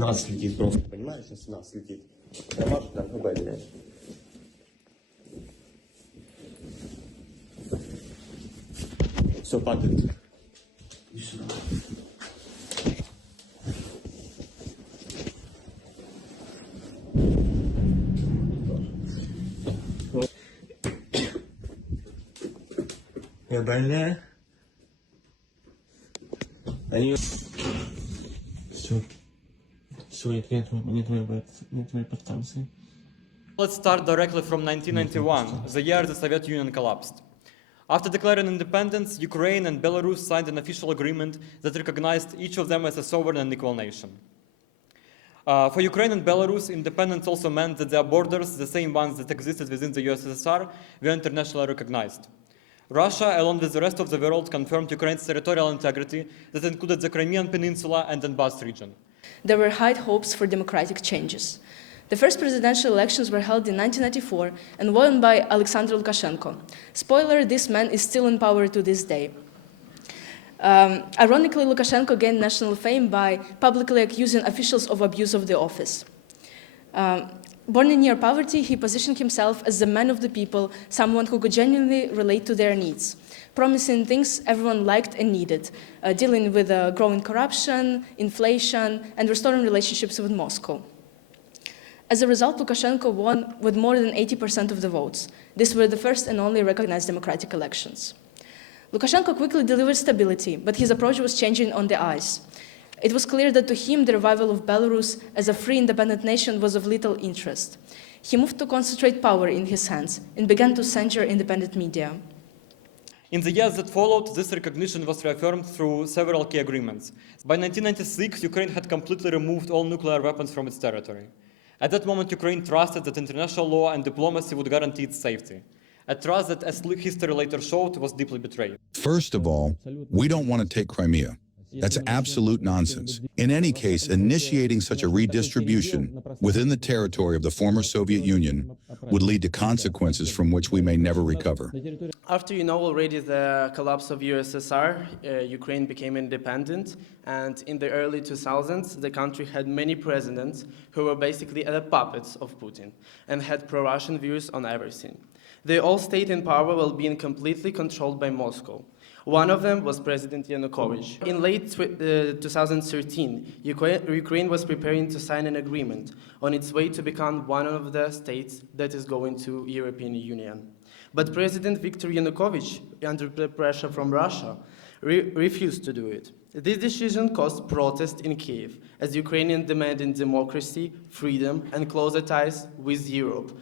нас летит просто, понимаешь? С нас летит. Прямо там ГБ. Все, падает. Иди сюда. Я больная. Они... Все. Все, не твои подстанции. Let's start directly from 1991, the year the Soviet Union collapsed. After declaring independence, Ukraine and Belarus signed an official agreement that recognized each of them as a sovereign and equal nation. For Ukraine and Belarus, independence also meant that their borders, the same ones that existed within the USSR, were internationally recognized. Russia, along with the rest of the world, confirmed Ukraine's territorial integrity that included the Crimean Peninsula and Donbas region. There were high hopes for democratic changes. The first presidential elections were held in 1994 and won by Alexander Lukashenko. Spoiler, this man is still in power to this day. Ironically, Lukashenko gained national fame by publicly accusing officials of abuse of the office. Born in near poverty, he positioned himself as the man of the people, someone who could genuinely relate to their needs, promising things everyone liked and needed, dealing with growing corruption, inflation, and restoring relationships with Moscow. As a result, Lukashenko won with more than 80% of the votes. These were the first and only recognized democratic elections. Lukashenko quickly delivered stability, but his approach was changing on the ice. It was clear that to him, the revival of Belarus as a free, independent nation was of little interest. He moved to concentrate power in his hands and began to censure independent media. In the years that followed, this recognition was reaffirmed through several key agreements. By 1996, Ukraine had completely removed all nuclear weapons from its territory. At that moment, Ukraine trusted that international law and diplomacy would guarantee its safety. A trust that, as history later showed, was deeply betrayed. First of all, we don't want to take Crimea. That's absolute nonsense. In any case, initiating such a redistribution within the territory of the former Soviet Union would lead to consequences from which we may never recover. After already the collapse of USSR, Ukraine became independent, and in the early 2000s, the country had many presidents who were basically the puppets of Putin and had pro-Russian views on everything. They all stayed in power while being completely controlled by Moscow. One of them was President Yanukovych. In late 2013, Ukraine was preparing to sign an agreement on its way to become one of the states that is going to European Union. But President Viktor Yanukovych, under pressure from Russia, refused to do it. This decision caused protests in Kiev, as Ukrainians demanded democracy, freedom, and closer ties with Europe.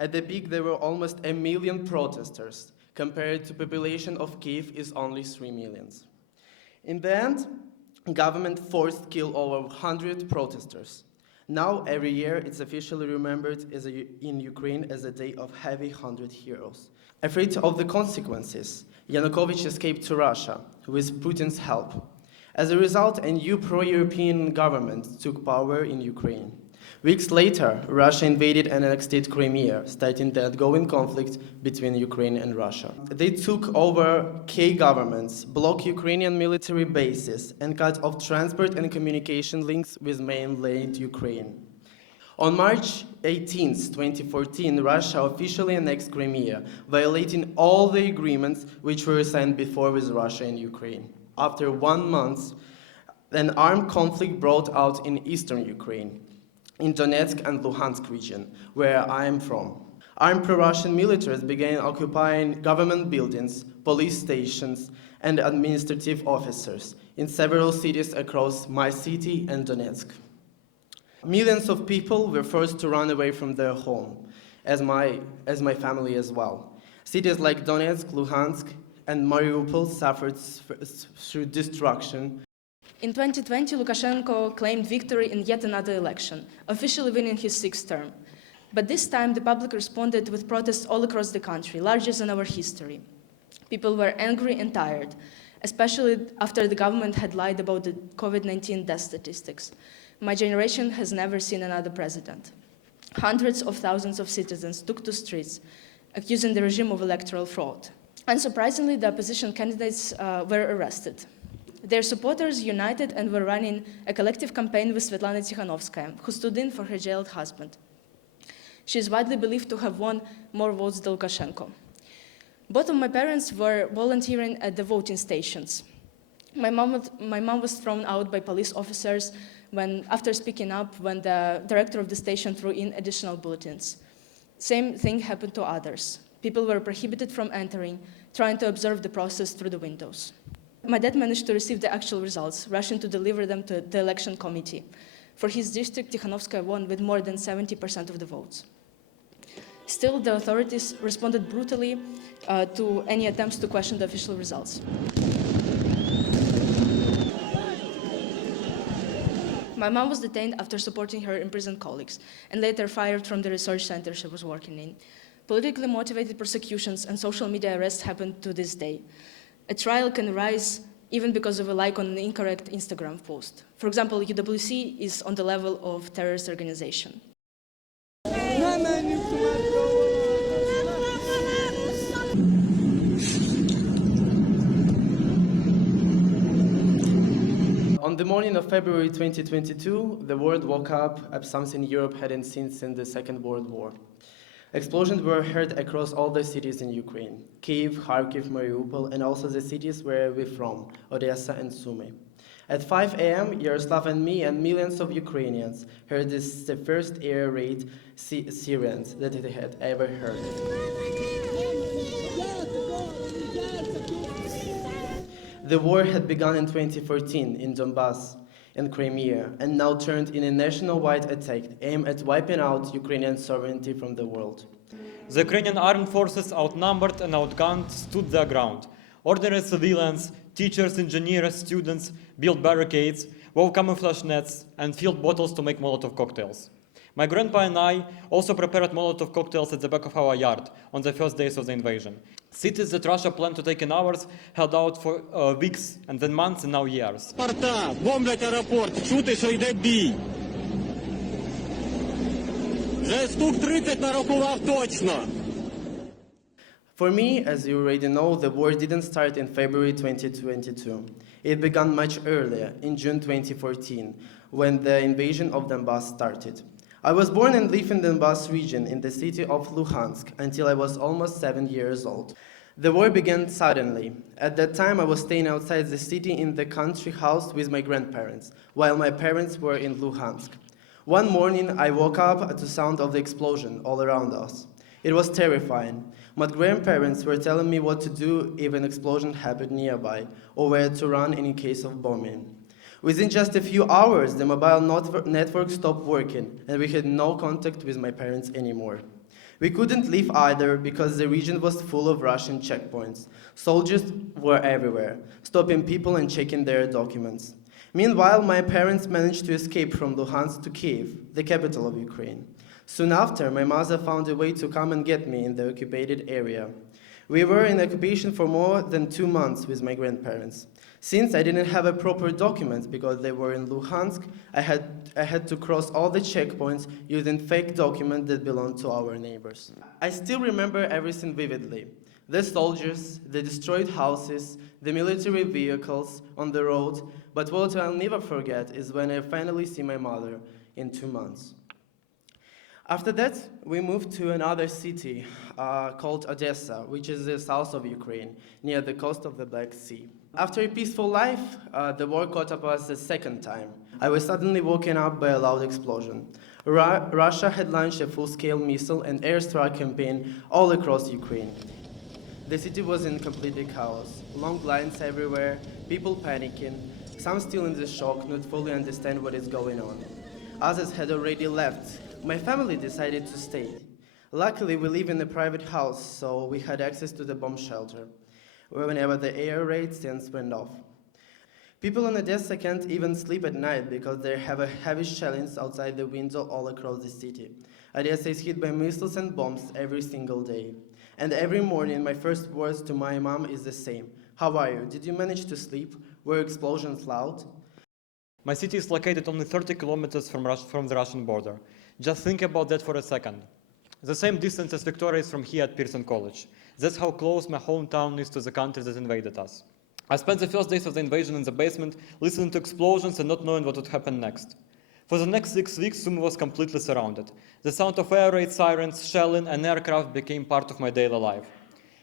At the peak, there were almost 1 million protesters, compared to population of Kiev is only 3 million. In the end, government forced kill over 100 protesters. Now, every year, it's officially remembered in Ukraine as a day of heavy 100 heroes. Afraid of the consequences, Yanukovych escaped to Russia with Putin's help. As a result, a new pro-European government took power in Ukraine. Weeks later, Russia invaded and annexed Crimea, starting the ongoing conflict between Ukraine and Russia. They took over key governments, blocked Ukrainian military bases, and cut off transport and communication links with mainland Ukraine. On March 18, 2014, Russia officially annexed Crimea, violating all the agreements which were signed before with Russia and Ukraine. After 1 month, an armed conflict broke out in eastern Ukraine, in Donetsk and Luhansk region, where I am from. Armed pro-Russian militaries began occupying government buildings, police stations, and administrative offices in several cities across my city and Donetsk. Millions of people were forced to run away from their home, as my family as well. Cities like Donetsk, Luhansk, and Mariupol suffered through destruction. In 2020, Lukashenko claimed victory in yet another election, officially winning his 6th term. But this time, the public responded with protests all across the country, largest in our history. People were angry and tired, especially after the government had lied about the COVID-19 death statistics. My generation has never seen another president. Hundreds of thousands of citizens took to streets, accusing the regime of electoral fraud. Unsurprisingly, the opposition candidates were arrested. Their supporters united and were running a collective campaign with Svetlana Tikhanovskaya, who stood in for her jailed husband. She is widely believed to have won more votes than Lukashenko. Both of my parents were volunteering at the voting stations. My mom was thrown out by police officers after speaking up when the director of the station threw in additional bulletins. Same thing happened to others. People were prohibited from entering, trying to observe the process through the windows. My dad managed to receive the actual results, rushing to deliver them to the election committee. For his district, Tikhanovskaya won with more than 70% of the votes. Still, the authorities responded brutally to any attempts to question the official results. My mom was detained after supporting her imprisoned colleagues and later fired from the research center she was working in. Politically motivated persecutions and social media arrests happen to this day. A trial can rise even because of a like on an incorrect Instagram post. For example, UWC is on the level of terrorist organization. On the morning of February 2022, the world woke up at something Europe hadn't seen since the Second World War. Explosions were heard across all the cities in Ukraine: Kyiv, Kharkiv, Mariupol, and also the cities where we're from, Odessa and Sumy. At 5 a.m., Yaroslav and me and millions of Ukrainians heard the first air raid sirens that they had ever heard. The war had begun in 2014 in Donbass and Crimea, and now turned in a nationwide attack aimed at wiping out Ukrainian sovereignty from the world. The Ukrainian armed forces, outnumbered and outgunned, stood their ground. Ordinary civilians, teachers, engineers, students built barricades, wove camouflage nets, and filled bottles to make Molotov cocktails. My grandpa and I also prepared Molotov cocktails at the back of our yard on the first days of the invasion. Cities that Russia planned to take in hours held out for weeks, and then months, and now years. Порта, бомблять аеропорт, чути, що йде бій. Вже штук 30 нарахував точно. For me, as you already know, the war didn't start in February 2022. It began much earlier, in June 2014, when the invasion of Donbass started. I was born and lived in the Donbass region in the city of Luhansk until I was almost 7 years old. The war began suddenly. At that time, I was staying outside the city in the country house with my grandparents, while my parents were in Luhansk. One morning, I woke up at the sound of the explosion all around us. It was terrifying. My grandparents were telling me what to do if an explosion happened nearby, or where to run in case of bombing. Within just a few hours, the mobile network stopped working, and we had no contact with my parents anymore. We couldn't leave either because the region was full of Russian checkpoints. Soldiers were everywhere, stopping people and checking their documents. Meanwhile, my parents managed to escape from Luhansk to Kyiv, the capital of Ukraine. Soon after, my mother found a way to come and get me in the occupied area. We were in occupation for more than 2 months with my grandparents. Since I didn't have a proper document because they were in Luhansk, I had to cross all the checkpoints using fake documents that belonged to our neighbors. I still remember everything vividly. The soldiers, the destroyed houses, the military vehicles on the road, but what I'll never forget is when I finally see my mother in 2 months. After that, we moved to another city called Odessa, which is the south of Ukraine, near the coast of the Black Sea. After a peaceful life, the war caught up us a second time. I was suddenly woken up by a loud explosion. Russia had launched a full-scale missile and airstrike campaign all across Ukraine. The city was in complete chaos, long lines everywhere, people panicking, some still in the shock, not fully understand what is going on. Others had already left. My family decided to stay. Luckily, we live in a private house, so we had access to the bomb shelter whenever the air raid sirens went off. People in Odessa can't even sleep at night because they have a heavy shelling outside the window all across the city. Odessa is hit by missiles and bombs every single day. And every morning, my first words to my mom is the same. How are you? Did you manage to sleep? Were explosions loud? My city is located only 30 kilometers from the Russian border. Just think about that for a second. The same distance as Victoria is from here at Pearson College. That's how close my hometown is to the country that invaded us. I spent the first days of the invasion in the basement, listening to explosions and not knowing what would happen next. For the next 6 weeks, Sumy was completely surrounded. The sound of air raid sirens, shelling, and aircraft became part of my daily life.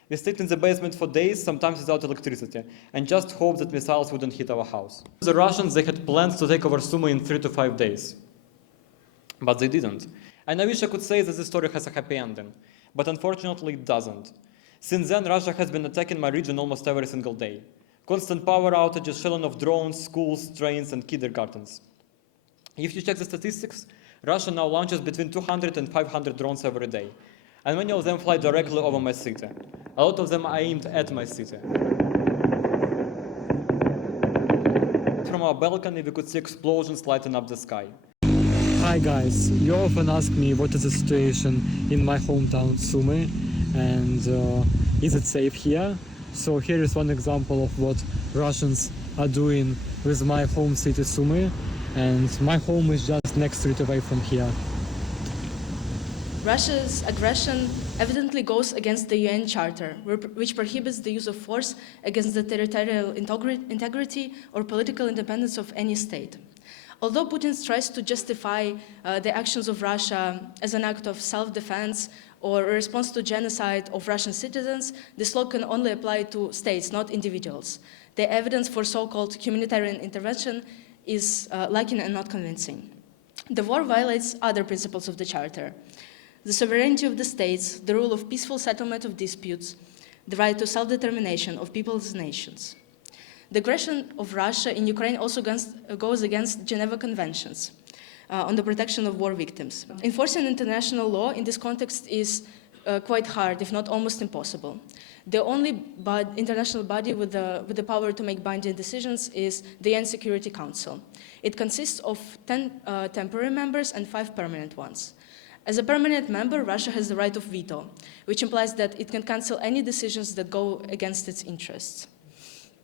We stayed in the basement for days, sometimes without electricity, and just hoped that missiles wouldn't hit our house. The Russians, they had plans to take over Sumy in 3 to 5 days. But they didn't. And I wish I could say that this story has a happy ending. But unfortunately, it doesn't. Since then, Russia has been attacking my region almost every single day. Constant power outages, shelling of drones, schools, trains, and kindergartens. If you check the statistics, Russia now launches between 200 and 500 drones every day. And many of them fly directly over my city. A lot of them are aimed at my city. From our balcony, we could see explosions lighting up the sky. Hi guys, you often ask me what is the situation in my hometown Sumy and is it safe here? So here is one example of what Russians are doing with my home city Sumy, and my home is just next street away from here. Russia's aggression evidently goes against the UN Charter, which prohibits the use of force against the territorial integrity or political independence of any state. Although Putin tries to justify the actions of Russia as an act of self-defense or a response to genocide of Russian citizens, this law can only apply to states, not individuals. The evidence for so-called humanitarian intervention is lacking and not convincing. The war violates other principles of the Charter: the sovereignty of the states, the rule of peaceful settlement of disputes, the right to self-determination of peoples and nations. The aggression of Russia in Ukraine also goes against Geneva Conventions on the protection of war victims. Enforcing international law in this context is quite hard, if not almost impossible. The only international body with the power to make binding decisions is the UN Security Council. It consists of 10 temporary members and 5 permanent ones. As a permanent member, Russia has the right of veto, which implies that it can cancel any decisions that go against its interests.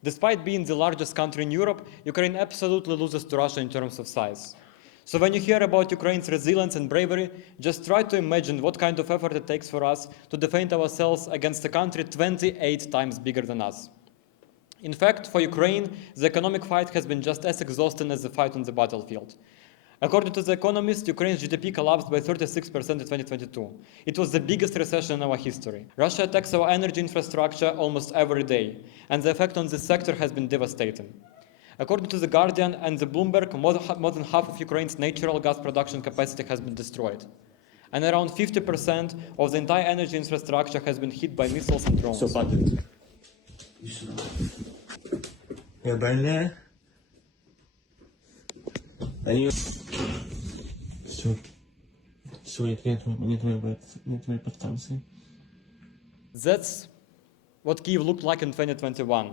Despite being the largest country in Europe, Ukraine absolutely loses to Russia in terms of size. So when you hear about Ukraine's resilience and bravery, just try to imagine what kind of effort it takes for us to defend ourselves against a country 28 times bigger than us. In fact, for Ukraine, the economic fight has been just as exhausting as the fight on the battlefield. According to The Economist, Ukraine's GDP collapsed by 36% in 2022. It was the biggest recession in our history. Russia attacks our energy infrastructure almost every day, and the effect on this sector has been devastating. According to The Guardian and The Bloomberg, more than half of Ukraine's natural gas production capacity has been destroyed. And around 50% of the entire energy infrastructure has been hit by missiles and drones. Все, хватит. Я больная. Они... Все, не твои подстанции. That's what Kyiv looked like in 2021.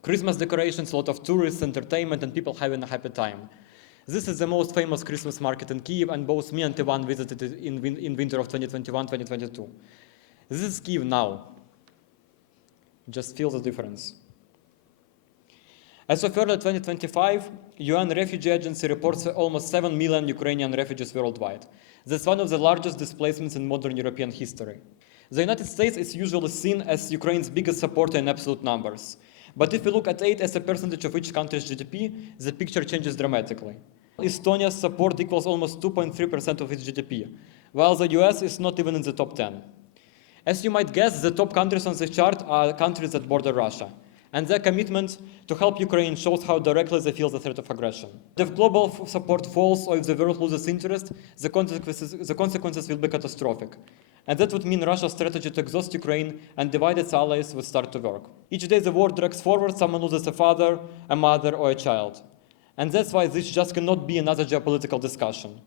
Christmas decorations, a lot of tourists, entertainment, and people having a happy time. This is the most famous Christmas market in Kyiv, and both me and Ivan visited it in winter of 2021-2022. This is Kyiv now. Just feel the difference. As of early 2025, UN Refugee Agency reports almost 7 million Ukrainian refugees worldwide. That's one of the largest displacements in modern European history. The United States is usually seen as Ukraine's biggest supporter in absolute numbers. But if we look at aid as a percentage of each country's GDP, the picture changes dramatically. Estonia's support equals almost 2.3% of its GDP, while the US is not even in the top 10. As you might guess, the top countries on this chart are countries that border Russia, and their commitment to help Ukraine shows how directly they feel the threat of aggression. If global support falls or if the world loses interest, the consequences will be catastrophic. And that would mean Russia's strategy to exhaust Ukraine and divide its allies would start to work. Each day the war drags forward, someone loses a father, a mother, or a child. And that's why this just cannot be another geopolitical discussion.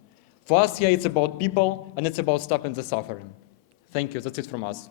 For us here, it's about people, and it's about stopping the suffering. Thank you. That's it from us.